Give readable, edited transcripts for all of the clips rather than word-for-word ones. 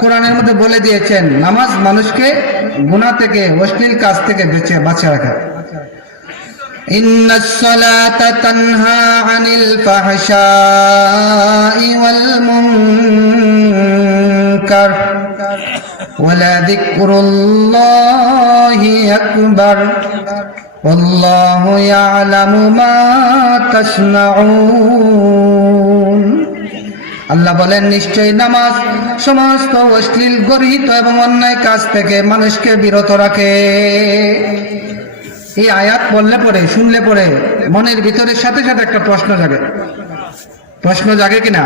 কোরআনের মধ্যে বলে দিয়েছেন নামাজ মানুষকে গুনাহ থেকে অশ্লীল কাজ থেকে বাঁচিয়ে রাখে। ইন্নাস সালাতা তানহা আনিল ফাহশাই ওয়াল মুনকার ওয়ালা যিকরুল্লাহি আকবার ওয়াল্লাহু ইয়ালামু মা তাসনাউন। আল্লাহ বলেন, নিশ্চয়ই নামাজ সমস্ত অশ্লীল গর্হিত এবং অন্যায় কাজ থেকে মানুষকে বিরত রাখে। এই আয়াত বললে পরে, শুনলে পরে মনের ভিতরের সাথে সাথে একটা প্রশ্ন জাগে কিনা?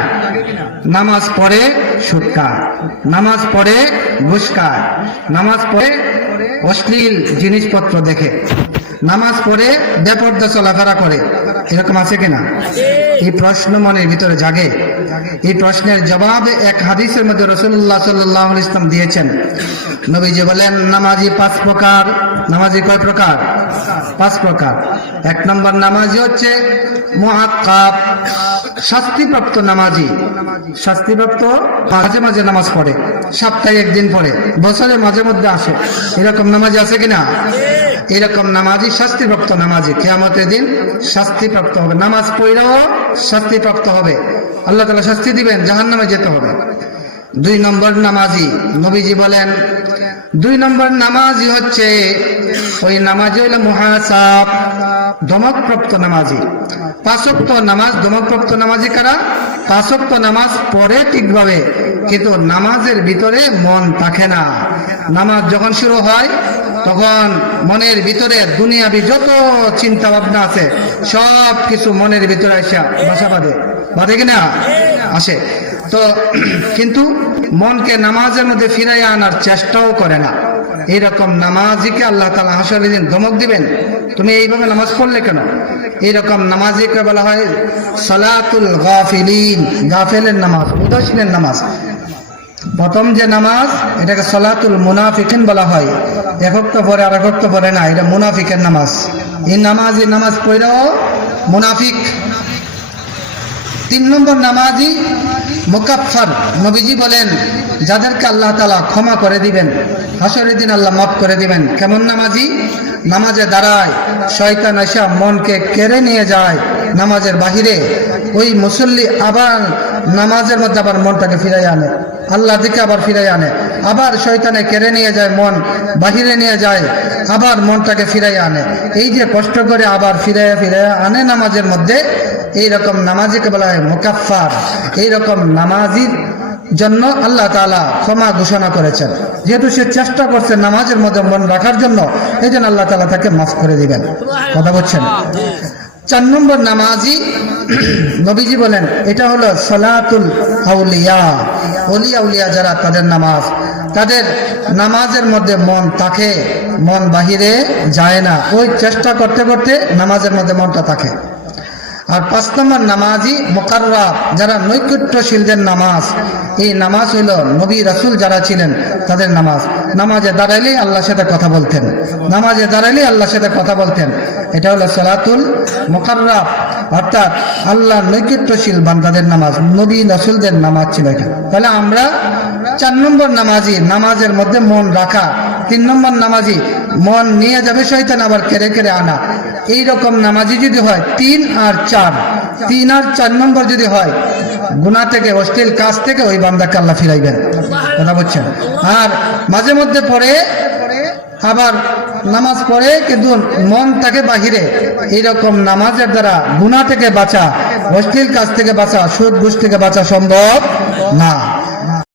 নামাজ পড়ে সুদ খায়, নামাজ পড়ে ঘুষ খায়, নামাজ পড়ে অশ্লীল জিনিসপত্র দেখে, নামাজ পড়ে বেপরদা চলাফেরা করে, এরকম আছে কিনা? এই প্রশ্ন মনের ভিতরে জাগে। এই প্রশ্নের জবাবে এক হাদিসের মধ্যে রাসূলুল্লাহ সাল্লাল্লাহু আলাইহি ওয়াসাল্লাম দিয়েছেন। নবীজি বলেন, নামাজি 5 প্রকার। নামাজি কয় প্রকার? 5 প্রকার। 1 নম্বর নামাজি হচ্ছে মুআক্কাব, শাস্তিপ্রাপ্ত নামাজি। শাস্তিপ্রাপ্ত মাঝে মাঝে নামাজ পড়ে, সপ্তাহে 1 দিন পড়ে, বছরে মাঝে মধ্যে আসে, এরকম নামাজি আছে কিনা? এরকম নামাজি শাস্তিপ্রাপ্ত নামাজি, কিয়ামতের দিন শাস্তিপ্রাপ্ত হবে। নামাজ পড়লেও শাস্তিপ্রাপ্ত হবে, আল্লাহ তাআলা শাস্তি দিবেন, জাহান্নামে যেতে হবে। 2 নম্বর নামাজি, নবীজি বলেন 2 নম্বর নামাজি হচ্ছে ওই নামাজি হইল মুহাসাব, দমকপ্রাপ্ত নামাজি। 5 ওয়াক্ত নামাজ দমকপ্রাপ্ত নামাজি কারা? 5 ওয়াক্ত নামাজ পড়ে ঠিকভাবে, কিন্তু নামাজের ভিতরে মন থাকে না। নামাজ যখন শুরু হয় তখন মনের ভিতরে দুনিয়াবি যত চিন্তা ভাবনা আছে সব কিছু মনের ভিতরে এসে বাসা বাঁধে কিনা? আসে তো, কিন্তু মনকে নামাজের মধ্যে ফিরাইয়া আনার চেষ্টাও করে না। এইরকম নামাজিকে আল্লাহ তাআলা হাসরের দিন ধমক দিবেন, তুমি এইভাবে নামাজ পড়লে কেন? এইরকম নামাজিকে বলা হয় সালাতুল গাফিলিন, গাফেলের নামাজ, উদাসীনের নামাজ। প্রথম যে নামাজ এটাকে সালাতুল মুনাফিকিন বলা হয়, 1 ওয়াক্ত পরে আর 1 ওয়াক্ত পরে না, এটা মুনাফিকের নামাজ। এই নামাজ পড়লেও মুনাফিক। 3 নম্বর নামাজি মুকাফফার, নবীজি বলেন যাদেরকে আল্লাহ তাআলা ক্ষমা করে দিবেন, হাসরের দিন আল্লাহ মাফ করে দিবেন। কেমন নামাজি? নামাজে দাঁড়ায় শয়তান এসে মনকে কেড়ে নিয়ে যায় নামাজের বাহিরে, ওই মুসল্লি আবার নামাজের মধ্যে আবার মনটাকে ফিরাই আনে, আল্লাহ দিকে আবার ফিরাই আনে, আবার শয়তানে কেড়ে নিয়ে যায়, মন বাহিরে নিয়ে যায়, আবার মনটাকে ফিরাই আনে। এই যে কষ্ট করে আবার ফিরাইয়া আনে নামাজের মধ্যে, এইরকম নামাজিকে বলা হয় মুকাফফার। এইরকম নামাজির জন্য আল্লাহ তাআলা ক্ষমা ঘোষণা করেছেন, যেহেতু সে চেষ্টা করছে নামাজের মধ্যে মন রাখার জন্য, এই জন্য আল্লাহ তাআলা তাকে মাফ করে দিবেন। কথা বলছেন? 4 নম্বর নামাজি, নবীজি বলেন এটা হলো সালাতুল আউলিয়া, ওলিয়া উলিয়া যারা, তাদের নামাজ, তাদের নামাজের মধ্যে মন থাকে, মন বাহিরে যায় না, ওই চেষ্টা করতে করতে নামাজের মধ্যে মনটা থাকে। আর 5 নম্বর নামাজি মুকাররাব, যারা নৈকট্যশীলদের নামাজ। এই নামাজ হইল নবী রাসূল যারা ছিলেন তাদের নামাজ। নামাজে দাঁড়াইলেই আল্লাহর সাথে কথা বলতেন, নামাজে দাঁড়াইলেই আল্লাহর সাথে কথা বলতেন। এটা হলো সালাতুল মুকাররাব, অর্থাৎ আল্লাহ নৈকট্যশীল বান্দাদের নামাজ, নবী রাসূলদের নামাজ ছিল এটা। তাহলে আমরা 4 নম্বর নামাজি, নামাজের মধ্যে মন রাখা। 3 নম্বর নামাজি, মন নিয়ে যাবে শয়তান, আবার কেড়ে কেড়ে আনা। এইরকম নামাজি যদি হয় 3 আর 4, 3 আর 4 নম্বর যদি হয়, গুনাহ থেকে, অশ্লীল কাজ থেকে ওই বান্দাকে আল্লাহ ফিরাইবেন। কথা বলছেন? আর মাঝে মধ্যে পড়ে, আবার নামাজ পড়ে কিন্তু মন থাকে বাহিরে, এইরকম নামাজের দ্বারা গুনাহ থেকে বাঁচা, অশ্লীল কাজ থেকে বাঁচা, সুদ ঘুষ থেকে বাঁচা সম্ভব না।